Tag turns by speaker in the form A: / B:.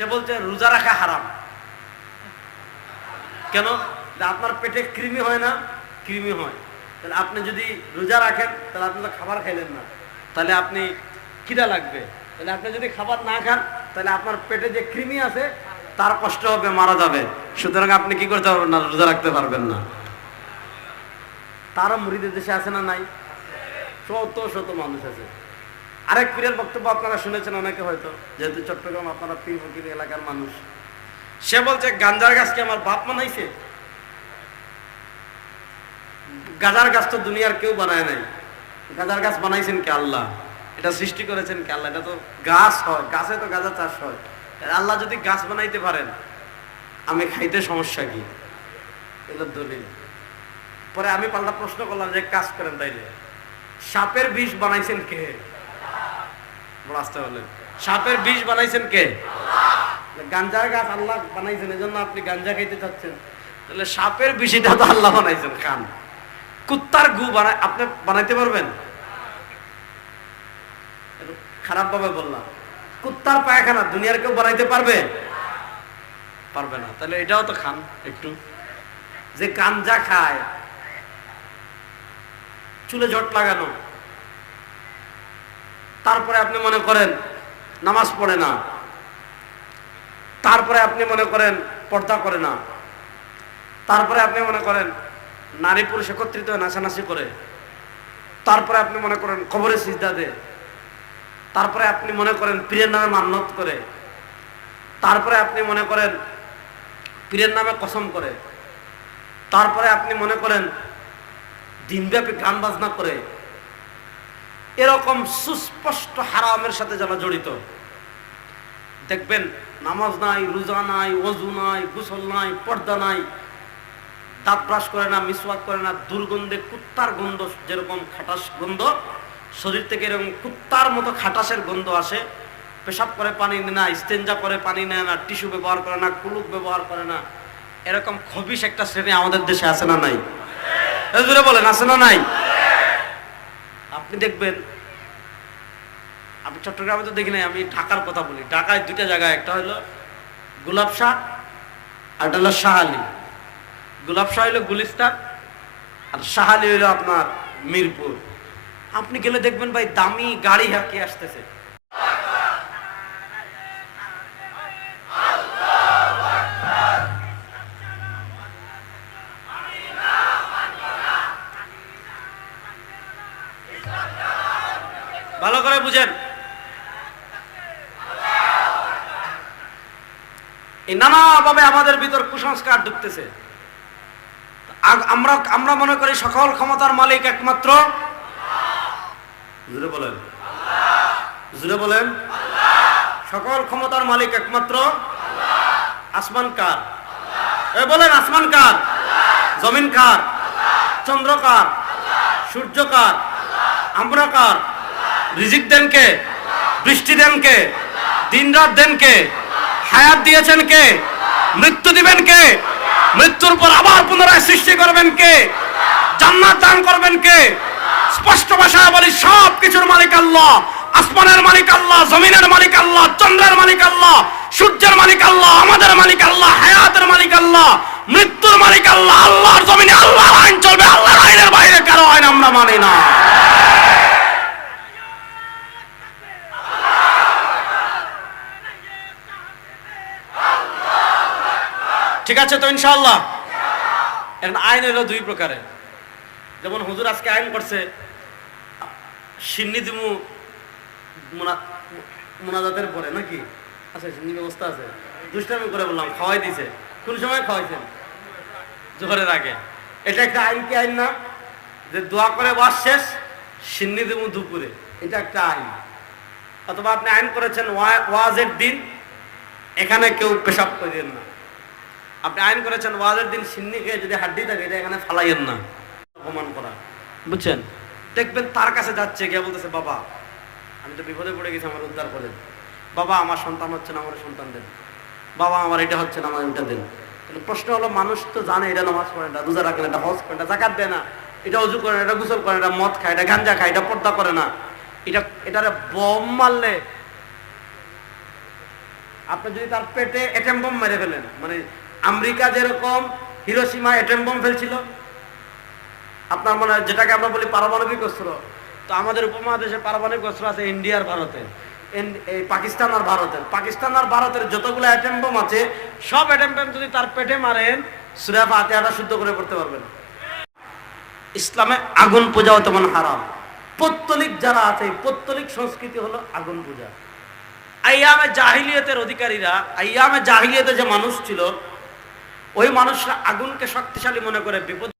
A: সে বলছে, রোজা রাখা হারাম। কেন? আপনার পেটে কৃমি হয় না? কৃমি হয়। তাহলে আপনি যদি রোজা রাখেন, তাহলে আপনি তো খাবার খাইলেন না। তাহলে আপনি খিদা লাগবে? তাহলে আপনি যদি খাবার না খান, তাহলে আপনার পেটে যে কৃমি আছে, তার কষ্ট হবে, মারা যাবে। সুতরাং আপনি কি করতে পারবেন না? রোজা রাখতে পারবেন না। তারও মুড়িদের দেশে আছে না নাই? শত শত মানুষ আছে। আরেক পীরের বক্তব্য আপনারা শুনেছেন অনেকে হয়তো, যেহেতু চট্টগ্রাম আপনারা পীর ফকির এলাকার মানুষ। সে বলছে গাঞ্জার গাছকে আমার বাপ বানাইছে? গাজার গাছ তো দুনিয়ার কেউ বানায় নাই। গাজার গাছ বানাইছেন কে আল্লাহ? এটা সৃষ্টি করেছেন কে আল্লাহ? এটা তো গাছ হয়, গাছে তো গাজা চাষ হয়। আল্লাহ যদি গাছ বানাইতে পারেন, আমি খাইতে সমস্যা কি? এটা দলিল। পরে আমি পাল্টা প্রশ্ন করলাম যে কাজ করেন তাইলে। সাপের বিষ বানাইছেন কে? বড় আসতে বলেন সাপের বিষ বানাইছেন কে? গাঞ্জার গাছ আল্লাহ বানাইছেন এজন্য আপনি গাঞ্জা খাইতে চাচ্ছেন। তাহলে সাপের বিষটা তো আল্লাহ বানাইছেন খান। কুত্তার গু আপনি বানাইতে পারবেন? খারাপ ভাবে বললাম। কুত্তার পায়খানা দুনিয়ার কেউ বানাইতে পারবে? পারবে না। তাহলে এটাও তো খান একটু। যে গাঞ্জা খায় চুলে জট লাগানো। তারপরে আপনি মনে করেন নামাজ পড়ে না। তারপরে আপনি মনে করেন পর্দা করে না। তারপরে আপনি মনে করেন নারী পুরুষ একত্রিত নাচানাচি করে। তারপরে আপনি মনে করেন খবরে সিজদা দে। তারপরে আপনি মনে করেন পীরের নামে মান্যত করে। তারপরে আপনি মনে করেন পীরের নামে কসম করে। তারপরে আপনি মনে করেন দিনব্যাপী গান বাজনা করে। এরকম সুস্পষ্ট হারামের সাথে যারা জড়িত, দেখবেন নামাজ নাই, রোজা নাই অজু নাই, গোসল নাই, পর্দা নাই, দাঁত ব্রাশ করে না, মিসওয়াক করে না, দুর্গন্ধে কুত্তার গন্ধ যেরকম খাটাস গন্ধ, শরীর থেকে এরকম কুত্তার মতো খাটাসের গন্ধ আসে, পেশাব করে পানি নেয় না স্টেঞ্জা করে পানি নেয় না, টিস্যু ব্যবহার করে না কুলুক ব্যবহার করে না, এরকম খবিস একটা শ্রেণি আমাদের দেশে আছে না নাই? বলেন, আছে না নাই? আপনি দেখবেন, আমি চট্টগ্রামে তো দেখি নাই, আমি ঢাকার কথা বলি। ঢাকায় দুইটা জায়গায়, একটা হলো গোলাপ শাহ আর একটা হলো শাহালি গোলাপ শাহ হইল গুলিস্তান, আর শাহালি হইল আপনার মিরপুর। আপনি গেলে দেখবেন ভাই, দামি গাড়ি হাঁকিয়ে আসতেছে। ভালো করে বুঝেন। এই নানাভাবে আমাদের ভিতর কুসংস্কার ঢুকতেছে আমরা আমরা মনে করি সকল ক্ষমতার মালিক একমাত্র জুড়ে বলেন। জুড়ে বলেন। সকল ক্ষমতার মালিক একমাত্র আসমান কার? এ বলেন, আসমান কার? জমিন কার? চন্দ্র কার? সূর্য কার? আমরা কার? রিজিক দেন কে? বৃষ্টি দেন কে? দিন রাত দেন কে? হায়াত দিয়েছেন কে? মৃত্যু দিবেন কে? মৃত্যুর পর আবার পুনরায় সৃষ্টি করবেন কে? জান্নাত দান করবেন কে? স্পষ্ট ভাষায় বলি সব কিছুর মালিক আল্লাহ। আসমানের মালিক আল্লাহ, জমিনের মালিক আল্লাহ, চন্দ্রের মালিক আল্লাহ, সূর্যের মালিক আল্লাহ, আমাদের মালিক আল্লাহ, হায়াতের মালিক আল্লাহ, মৃত্যুর মালিক আল্লাহ, আল্লাহর জমিনে আল্লাহর আইন চলবে আল্লাহর আইনের বাইরে কারও আইন আমরা মানি না ঠিক আছে তো ইনশাআল্লাহ? এখন আইন হলো দুই প্রকারের। যেমন হুজুর আজকে আইন করছে, সিন্নি দিমু মুনা- পরে নাকি? আচ্ছা সিন্নি ব্যবস্থা আছে। দুষ্টামি করে বললাম, খাওয়াই দিছে। কোন সময় খাওয়াইছেন? জোহরের আগে। এটা একটা আইন কি আইন না? যে দোয়া করে বাস শেষ, সিন্নি দিমু দুপুরে। এটা একটা আইন। অথবা আপনি আইন করেছেন ওয়া- ওয়াজের দিন, এখানে কেউ পেশাব করিয়েন না। আপনি আইন করেছেন, ওয়াজের দিন সিন্নি খেয়ে যদি হাড্ডি থাকে, এটা এখানে ফালাইয়েন না। অপমান করা। বুঝছেন? দেখবেন তার কাছে যাচ্ছে, গিয়ে বলতেছে, বাবা, আমি তো বিপদে পড়ে গেছি আমার উদ্ধার করেন বাবা, আমার সন্তান হচ্ছে না আমার সন্তান দেন। বাবা, আমার এটা হচ্ছে না, আমার এটা দেন। প্রশ্ন হলো, মানুষ তো জানে এটা নামাজ পড়ে না, রোজা রাখে না, এটা হজ করে না জাকাত দেয় না। এটা অজু করে না, এটা গোসল করে এটা মদ খায়, এটা গাঞ্জা খায়, এটা পর্দা করে না। এটা, এটারে বম মারলে আপনি যদি তার পেটে এটেম বোম মেরে ফেলেন মানে আমেরিকা যেরকম হিরোসীমা এটেম বোম ফেলছিল, আপনার মানে যেটাকে আমরা বলি পারমাণবিক অস্ত্র? তো আমাদের উপমহাদেশে পারমাণবিক অস্ত্র আছে ইন্ডিয়ার ভারতের এই পাকিস্তান আর ভারতের। পাকিস্তান আর ভারতের যতগুলো অ্যাটেম বোম আছে, সব অ্যাটেম বোম যদি তার পেটে মারেন, সুরা ফাতিহাটা শুদ্ধ করে পড়তে পারবেন। ইসলামে আগুন পূজাও তেমন হারাম। পত্তলিক যারা আছে, পত্তলিক সংস্কৃতি হলো আগুন পূজা। আইয়ামে জাহিলিয়তের অধিকারীরা, আইয়ামে জাহিলিয়তে যে মানুষ ছিল ওই মানুষরা আগুনকে শক্তিশালী মনে করে বিপদ